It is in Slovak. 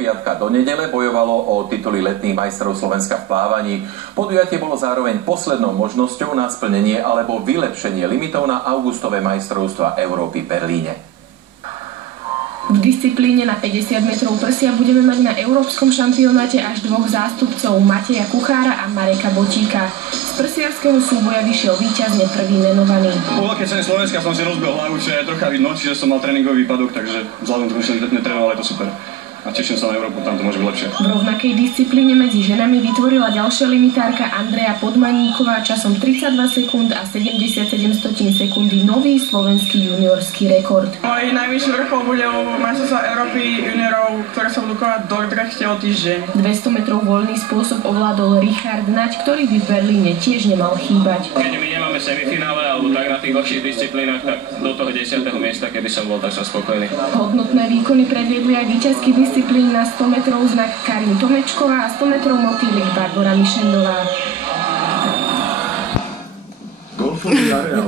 piatka do nedele bojovalo o tituly letných majstrov Slovenska v plávaní. Podujatie bolo zároveň poslednou možnosťou na splnenie alebo vylepšenie limitov na augustové majstrovstvá Európy v Berlíne. V disciplíne na 50 metrov prsia budeme mať na európskom šampionáte až dvoch zástupcov, Mateja Kuchára a Mareka Botíka. Z prsiarskeho súboja vyšiel víťazne prvý menovaný. Po veľkej cene Slovenska som si rozbil hlavu, čo je trocha vidno, čiže som mal tréningový výpadok, takže vzhľadom tomu, že som netrénoval, je to super. A teším sa na Európu, tam to môže byť lepšie. V rovnakej disciplíne medzi ženami vytvorila ďalšia limitárka Andrea Podmaníková časom 32 sekúnd a 77 sekundy nový slovenský juniorský rekord. Môj najvyšší vrchol bude majstrovstvá Európy juniorov, ktoré sa budú konať do Utrechte o týždeň. 200 metrov voľný spôsob ovládol Richard Naď, ktorý by v Berlíne tiež nemal chýbať. Keď my nemáme semifinále alebo tak na tých ľahších disciplínach, tak do toho 10. miesta, keby som bol, tak som spokojný. Hodnotné výkony predviedli aj víťazky disciplín na 100 metrov znak Karin Tomečková a 100 metrov motýlik Barbora Mišendová. Golfový areál